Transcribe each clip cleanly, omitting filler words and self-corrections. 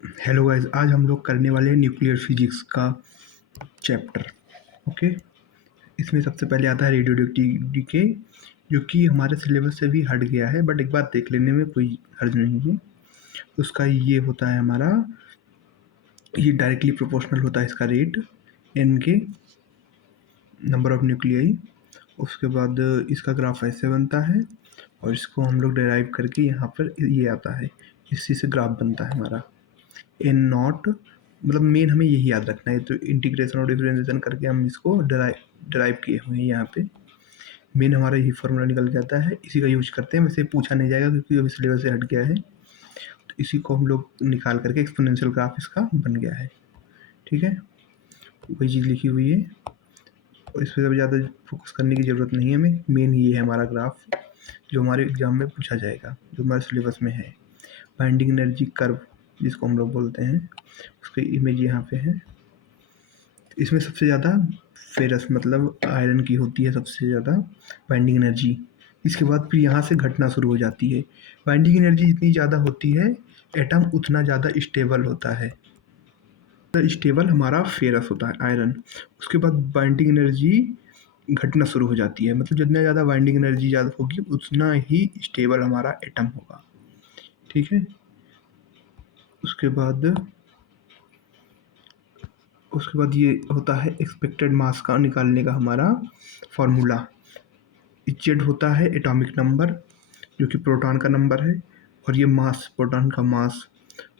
Hello guys, आज हम लोग करने वाले हैं न्यूक्लियर फिजिक्स का चैप्टर। ओके। इसमें सबसे पहले आता है रेडियो डीके, जो कि हमारे सिलेबस से भी हट गया है, बट एक बार देख लेने में कोई हर्ज नहीं है। उसका ये होता है हमारा, ये डायरेक्टली प्रोपोर्शनल होता है इसका रेट एन के नंबर ऑफ न्यूक्लियाई। उसके बाद इसका ग्राफ ऐसे बनता है और इसको हम लोग डेराइव करके यहाँ पर ये आता है, इसी से ग्राफ बनता है हमारा एन नॉट। मतलब मेन हमें यही याद रखना है, तो इंटीग्रेशन और डिफरेंशिएशन करके हम इसको डराइव किए हुए हैं। यहाँ पे मेन हमारा यही फार्मूला निकल जाता है, इसी का यूज करते हैं। वैसे पूछा नहीं जाएगा क्योंकि अभी सिलेबस से हट गया है, तो इसी को हम लोग निकाल करके एक्सपोनेंशियल ग्राफ इसका बन गया है। ठीक है, वही चीज़ लिखी हुई है और इस पर ज़्यादा फोकस करने की ज़रूरत नहीं है हमें। मेन ये है हमारा ग्राफ जो हमारे एग्जाम में पूछा जाएगा, जो हमारे सिलेबस में है। बाइंडिंग एनर्जी कर्व जिसको हम लोग बोलते हैं, उसकी इमेज यहाँ पे है। इसमें सबसे ज़्यादा फेरस मतलब आयरन की होती है सबसे ज़्यादा बाइंडिंग एनर्जी। इसके बाद फिर यहाँ से घटना शुरू हो जाती है। बाइंडिंग एनर्जी जितनी ज़्यादा होती है, एटम उतना ज़्यादा स्टेबल होता है। तो स्टेबल हमारा फेरस होता है, आयरन। उसके बाद बाइंडिंग एनर्जी घटना शुरू हो जाती है, मतलब जितना ज़्यादा बाइंडिंग एनर्जी ज़्यादा होगी उतना ही स्टेबल हमारा एटम होगा। ठीक है। उसके बाद ये होता है एक्सपेक्टेड मास का निकालने का हमारा फॉर्मूला। जेड होता है एटॉमिक नंबर, जो कि प्रोटॉन का नंबर है, और ये मास प्रोटॉन का मास,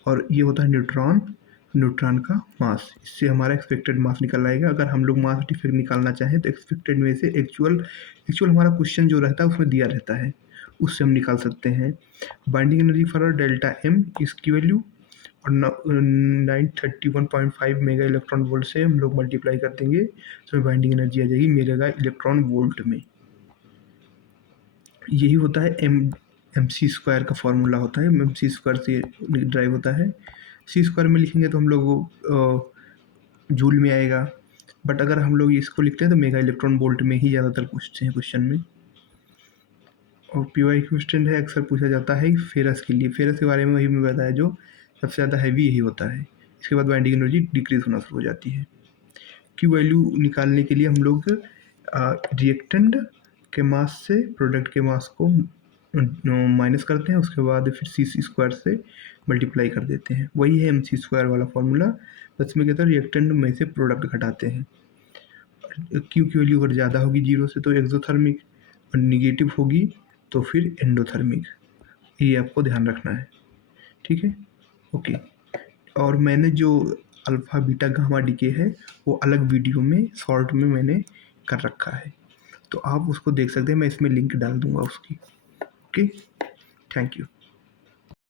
और ये होता है न्यूट्रॉन का मास। इससे हमारा एक्सपेक्टेड मास निकल आएगा। अगर हम लोग मास डिफेक्ट निकालना चाहें तो एक्सपेक्टेड में से एक्चुअल हमारा क्वेश्चन जो रहता है उसमें दिया रहता है, उससे हम निकाल सकते हैं। Binding energy for delta M इसकी वैल्यू, और 931.5 मेगा इलेक्ट्रॉन वोल्ट से हम लोग मल्टीप्लाई कर देंगे तो बाइंडिंग एनर्जी आ जाएगी मेगा इलेक्ट्रॉन वोल्ट में। यही होता है एम सी स्क्वायर का फॉर्मूला होता है, एम सी स्क्वायर से ड्राइव होता है। सी स्क्वायर में लिखेंगे तो हम लोग जूल में आएगा, बट अगर हम लोग इसको लिखते हैं तो मेगा इलेक्ट्रॉन वोल्ट में ही ज़्यादातर पूछते हैं क्वेश्चन में। और पीवाई क्वेश्चन है, अक्सर पूछा जाता है फेरस के लिए। फेरस के बारे में वही मैं बताया, जो सबसे ज़्यादा हैवी यही होता है। इसके बाद बाइंडिंग एनर्जी डिक्रीज होना शुरू हो जाती है। क्यू वैल्यू निकालने के लिए हम लोग रिएक्टेंट के मास से प्रोडक्ट के मास को माइनस करते हैं, उसके बाद फिर सी स्क्वायर से मल्टीप्लाई कर देते हैं। वही है एम सी स्क्वायर वाला फॉर्मूला, बस में कहता है रिएक्टेंट में से प्रोडक्ट घटाते हैं। क्यू की वैल्यू अगर ज़्यादा होगी 0 से तो एक्सोथर्मिक, और निगेटिव होगी तो फिर एंडोथर्मिक। ये आपको ध्यान रखना है। ठीक है, ओके। और मैंने जो अल्फ़ा बीटा गामा डीके है वो अलग वीडियो में शॉर्ट में मैंने कर रखा है, तो आप उसको देख सकते हैं। मैं इसमें लिंक डाल दूंगा उसकी। Okay, thank you.